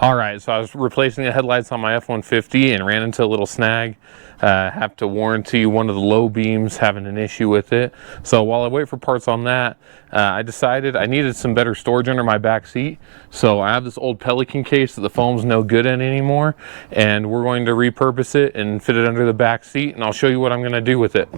All right, so I was replacing the headlights on my F-150 and ran into a little snag. Have to warranty one of the low beams having an issue with it. So while I wait for parts on that, I decided I needed some better storage under my back seat. So I have this old Pelican case that the foam's no good in anymore, and we're going to repurpose it and fit it under the back seat, and I'll show you what I'm going to do with it.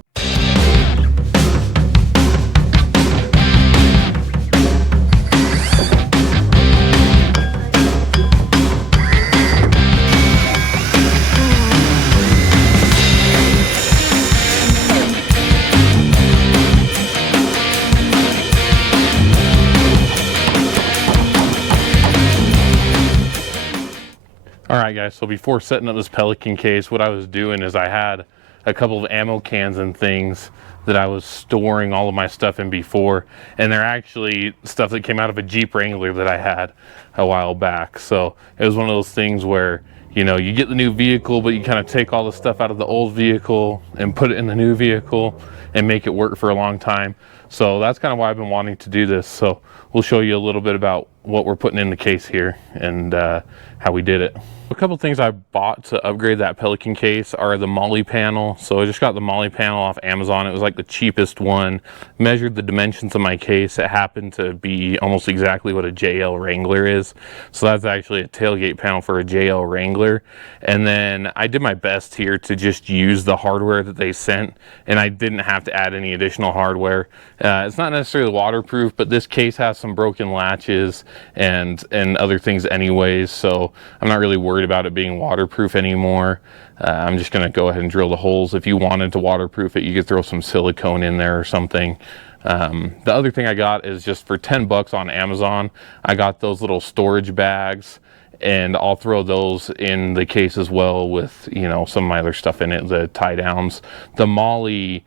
Alright guys, so before setting up this Pelican case, what I was doing is I had a couple of ammo cans and things that I was storing all of my stuff in before, and they're actually stuff that came out of a Jeep Wrangler that I had a while back. So it was one of those things where, you know, you get the new vehicle, but you kind of take all the stuff out of the old vehicle and put it in the new vehicle and make it work for a long time. So that's kind of why I've been wanting to do this. So we'll show you a little bit about what we're putting in the case here and how we did it. A couple things I bought to upgrade that Pelican case are the MOLLE panel. So I just got the MOLLE panel off Amazon. It was like the cheapest one. Measured the dimensions of my case. It happened to be almost exactly what a JL Wrangler is. So that's actually a tailgate panel for a JL Wrangler. And then I did my best here to just use the hardware that they sent, and I didn't have to add any additional hardware. It's not necessarily waterproof, but this case has some broken latches and other things anyways, so I'm not really worried about it being waterproof anymore. I'm just going to go ahead and drill the holes. If you wanted to waterproof it, you could throw some silicone in there or something. The other thing I got is just for 10 bucks on Amazon, I got those little storage bags, and I'll throw those in the case as well with, you know, some of my other stuff in it, the tie downs. The MOLLE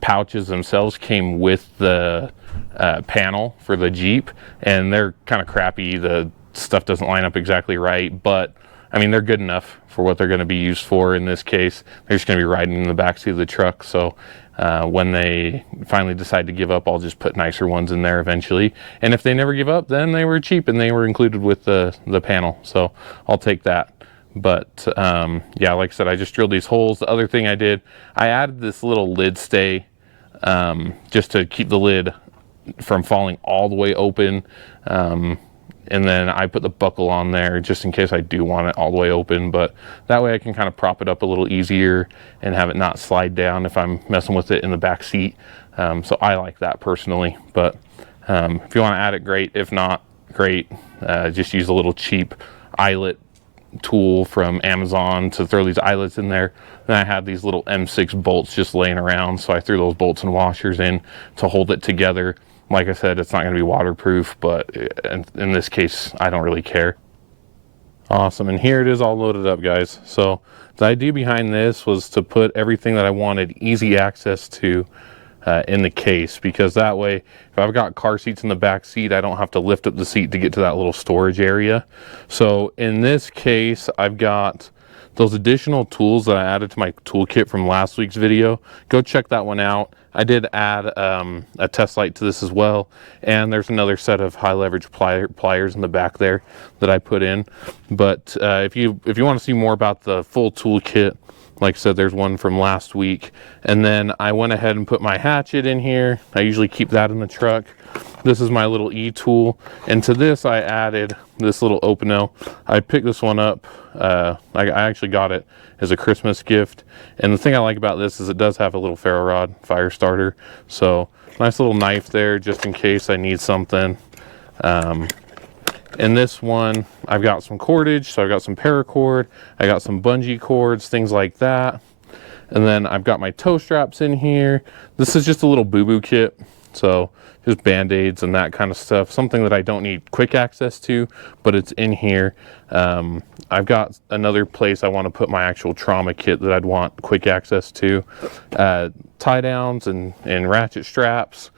pouches themselves came with the panel for the Jeep, and they're kind of crappy. The stuff doesn't line up exactly right, but I mean, they're good enough for what they're going to be used for. In this case, they're just going to be riding in the backseat of the truck. So when they finally decide to give up, I'll just put nicer ones in there eventually. And if they never give up, then they were cheap and they were included with the panel. So I'll take that. But yeah, like I said, I just drilled these holes. The other thing I did, I added this little lid stay just to keep the lid from falling all the way open. And then I put the buckle on there just in case I do want it all the way open, but that way I can kind of prop it up a little easier and have it not slide down if I'm messing with it in the back seat. So I like that personally, but if you want to add it, great. If not, great. Just use a little cheap eyelet tool from Amazon to throw these eyelets in there. Then I have these little M6 bolts just laying around, so I threw those bolts and washers in to hold it together. Like I said, it's not going to be waterproof, but in this case, I don't really care. Awesome, and here it is all loaded up, guys. So the idea behind this was to put everything that I wanted easy access to in the case, because that way, if I've got car seats in the back seat, I don't have to lift up the seat to get to that little storage area. So in this case, I've got those additional tools that I added to my toolkit from last week's video. Go check that one out. I did add a test light to this as well, and there's another set of high leverage pliers in the back there that I put in. But if you want to see more about the full toolkit, like I said, there's one from last week. And then I went ahead and put my hatchet in here. I usually keep that in the truck. This is my little E-tool, and to this I added this little Opinel. I picked this one up. I actually got it as a Christmas gift, and the thing I like about this is it does have a little ferro rod fire starter, so nice little knife there just in case I need something. In this one I've got some cordage, so I've got some paracord, I got some bungee cords, things like that. And then I've got my toe straps in here. This is just a little boo-boo kit, so just band-aids and that kind of stuff. Something that I don't need quick access to, but it's in here. I've got another place I want to put my actual trauma kit that I'd want quick access to. Tie downs and ratchet straps.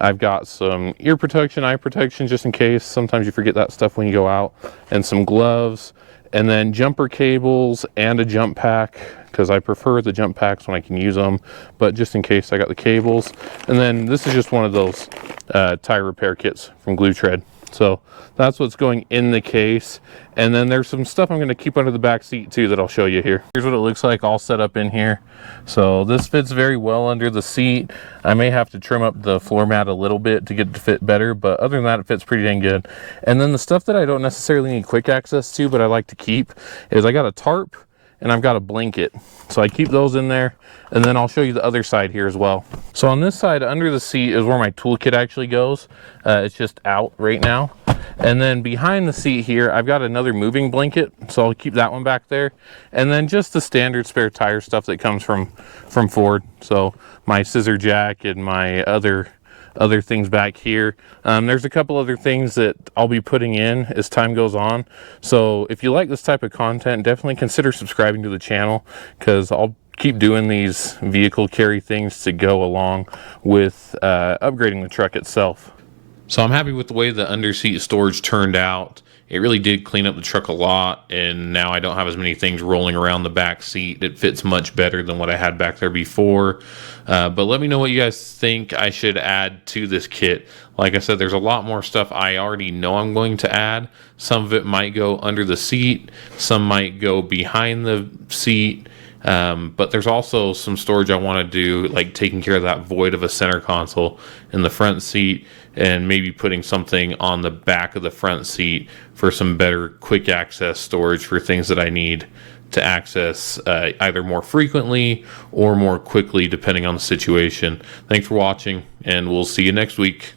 I've got some ear protection, eye protection, just in case. Sometimes you forget that stuff when you go out. And some gloves. And then jumper cables and a jump pack, because I prefer the jump packs when I can use them, but just in case I got the cables. And then this is just one of those tire repair kits from Glue Tread. So that's what's going in the case. And then there's some stuff I'm going to keep under the back seat too that I'll show you here. Here's what it looks like all set up in here. So this fits very well under the seat. I may have to trim up the floor mat a little bit to get it to fit better, but other than that, it fits pretty dang good. And then the stuff that I don't necessarily need quick access to, but I like to keep, is I got a tarp and I've got a blanket. So I keep those in there, and then I'll show you the other side here as well. So on this side under the seat is where my toolkit actually goes. It's just out right now. And then behind the seat here, I've got another moving blanket, so I'll keep that one back there. And then just the standard spare tire stuff that comes from Ford. So my scissor jack and my other things back here. There's a couple other things that I'll be putting in as time goes on. So if you like this type of content, definitely consider subscribing to the channel, because I'll keep doing these vehicle carry things to go along with upgrading the truck itself. So I'm happy with the way the underseat storage turned out. It really did clean up the truck a lot, and now I don't have as many things rolling around the back seat. It fits much better than what I had back there before. But let me know what you guys think I should add to this kit. Like I said, there's a lot more stuff I already know I'm going to add. Some of it might go under the seat, some might go behind the seat. But there's also some storage I want to do, like taking care of that void of a center console in the front seat, and maybe putting something on the back of the front seat for some better quick access storage for things that I need to access either more frequently or more quickly, depending on the situation. Thanks for watching, and we'll see you next week.